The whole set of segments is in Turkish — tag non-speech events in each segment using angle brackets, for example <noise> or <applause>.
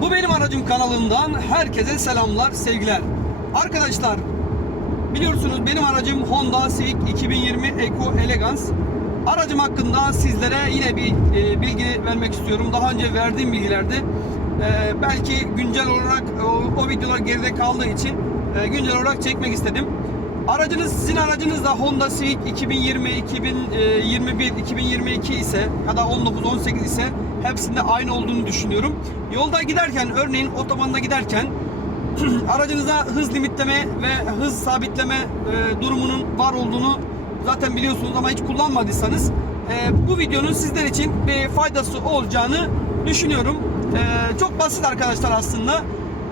Bu benim aracım kanalından herkese selamlar, sevgiler. Arkadaşlar biliyorsunuz benim aracım Honda Civic 2020 Eco Elegance. Aracım hakkında sizlere yine bir e, bilgi vermek istiyorum. Daha önce verdiğim bilgilerde e, belki güncel olarak o, o videolar geride kaldığı için e, güncel olarak çekmek istedim. Aracınız sizin aracınız da Honda Civic 2020, 2021, 2022 ise ya da 19, 18 ise hepsinde aynı olduğunu düşünüyorum. Yolda giderken örneğin otobanda giderken <clears throat> aracınıza hız limitleme ve hız sabitleme e, durumunun var olduğunu zaten biliyorsunuz ama hiç kullanmadıysanız e, bu videonun sizler için bir faydası olacağını düşünüyorum. E, çok basit arkadaşlar aslında.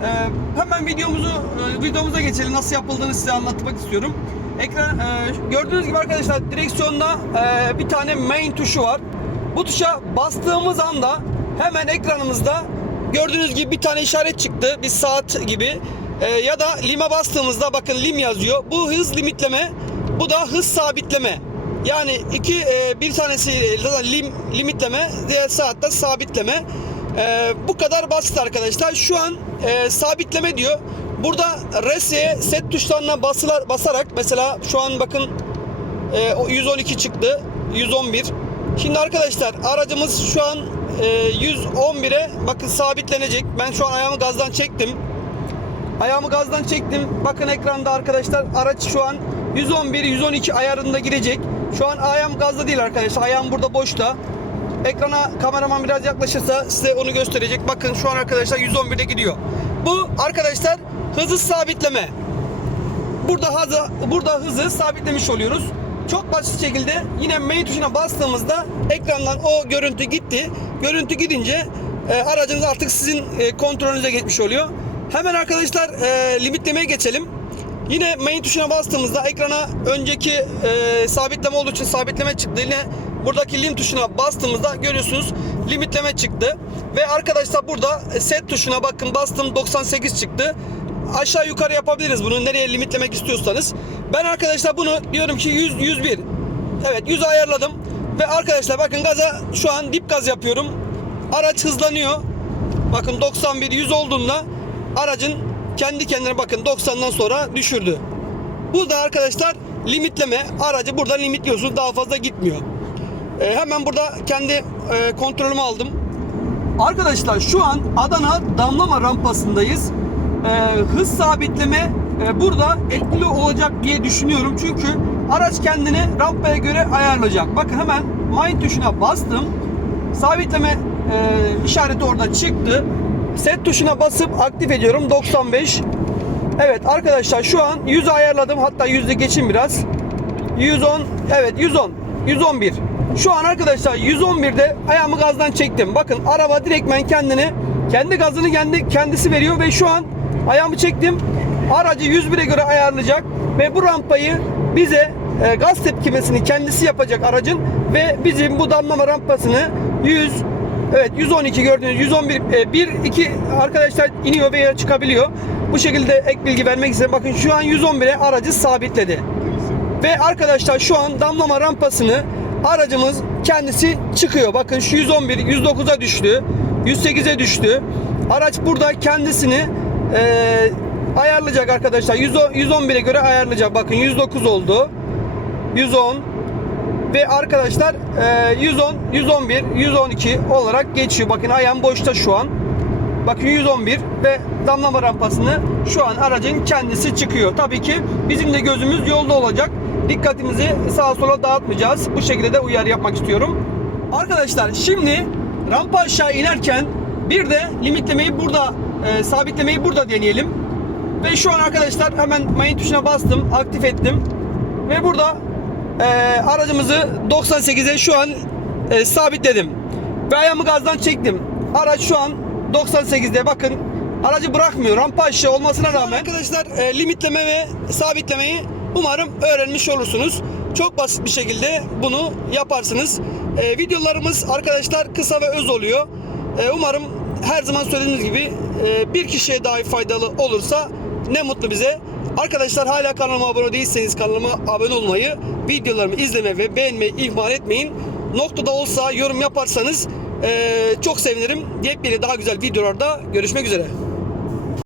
E, hemen videomuzu e, videomuza geçelim. Nasıl yapıldığını size anlatmak istiyorum. Ekran e, gördüğünüz gibi arkadaşlar direksiyonda e, bir tane main tuşu var. Bu tuşa bastığımız anda hemen ekranımızda gördüğünüz gibi bir tane işaret çıktı. Bir saat gibi. E, ya da lime bastığımızda bakın lim yazıyor. Bu hız limitleme, bu da hız sabitleme. Yani iki e, bir tanesi zaten lim, limitleme, diğer saatte sabitleme. E, bu kadar basit arkadaşlar. Şu an e, sabitleme diyor. Burada res'e set tuşlarına basılar, basarak mesela şu an bakın e, o 112 çıktı. 111. Şimdi arkadaşlar aracımız şu an e, 111'e bakın sabitlenecek. Ben şu an ayağımı gazdan çektim. Ayağımı gazdan çektim. Bakın ekranda arkadaşlar araç şu an 111 112 ayarında girecek. Şu an ayağım gazda değil arkadaşlar. Ayağım burada boşta. Ekrana kameraman biraz yaklaşırsa size onu gösterecek. Bakın şu an arkadaşlar 111'de gidiyor. Bu arkadaşlar hızı sabitleme. Burada hızı, burada hızı sabitlemiş oluyoruz. Çok basit şekilde yine main tuşuna bastığımızda ekrandan o görüntü gitti. Görüntü gidince e, aracınız artık sizin e, kontrolünüze geçmiş oluyor. Hemen arkadaşlar e, limitlemeye geçelim. Yine main tuşuna bastığımızda ekrana önceki e, sabitleme olduğu için sabitleme çıktı. Yine buradaki lim tuşuna bastığımızda görüyorsunuz limitleme çıktı. Ve arkadaşlar burada set tuşuna bakın bastım 98 çıktı. Aşağı yukarı yapabiliriz bunu nereye limitlemek istiyorsanız. Ben arkadaşlar bunu diyorum ki 100 101. Evet 100 ayarladım. Ve arkadaşlar bakın gaza şu an dip gaz yapıyorum. Araç hızlanıyor. Bakın 91 100 olduğunda aracın kendi kendine bakın 90'dan sonra düşürdü. Bu da arkadaşlar limitleme. Aracı burada limitliyorsunuz. Daha fazla gitmiyor. Ee, hemen burada kendi e, kontrolümü aldım. Arkadaşlar şu an Adana damlama rampasındayız. Ee, hız sabitleme e, burada etkili olacak diye düşünüyorum. Çünkü araç kendini rampaya göre ayarlayacak. Bakın hemen main tuşuna bastım. Sabitleme e, işareti orada çıktı. Set tuşuna basıp aktif ediyorum 95. Evet arkadaşlar şu an 100 ayarladım. Hatta yüzde geçin biraz. 110 evet 110 111 şu an arkadaşlar 111'de ayağımı gazdan çektim. Bakın araba direktmen kendini kendi gazını kendi kendisi veriyor ve şu an ayağımı çektim. Aracı 101'e göre ayarlayacak ve bu rampayı bize e, gaz tepkimesini kendisi yapacak aracın ve bizim bu damlama rampasını 100 Evet 112 gördüğünüz 111 e, 1 2 arkadaşlar iniyor veya çıkabiliyor. Bu şekilde ek bilgi vermek istedim. Bakın şu an 111'e aracı sabitledi. Ve arkadaşlar şu an damlama rampasını aracımız kendisi çıkıyor. Bakın şu 111 109'a düştü. 108'e düştü. Araç burada kendisini e, ayarlayacak arkadaşlar. 110 111'e göre ayarlayacak. Bakın 109 oldu. 110 ve arkadaşlar e, 110, 111, 112 olarak geçiyor. Bakın ayağım boşta şu an. Bakın 111 ve damlama rampasını şu an aracın kendisi çıkıyor. Tabii ki bizim de gözümüz yolda olacak. Dikkatimizi sağa sola dağıtmayacağız. Bu şekilde de uyarı yapmak istiyorum. Arkadaşlar şimdi rampa aşağı inerken bir de limitlemeyi burada e, sabitlemeyi burada deneyelim. Ve şu an arkadaşlar hemen main tuşuna bastım, aktif ettim. Ve burada e, aracımızı 98'e şu an e, sabitledim. Ve ayağımı gazdan çektim. Araç şu an 98'de bakın aracı bırakmıyor. Rampa aşağı olmasına rağmen arkadaşlar e, limitleme ve sabitlemeyi umarım öğrenmiş olursunuz. Çok basit bir şekilde bunu yaparsınız. E, videolarımız arkadaşlar kısa ve öz oluyor. E, umarım her zaman söylediğimiz gibi e, bir kişiye dahi faydalı olursa ne mutlu bize. Arkadaşlar hala kanalıma abone değilseniz kanalıma abone olmayı, videolarımı izleme ve beğenmeyi ihmal etmeyin. Noktada olsa yorum yaparsanız Ee, çok sevinirim. Yepyeni daha güzel videolarda görüşmek üzere.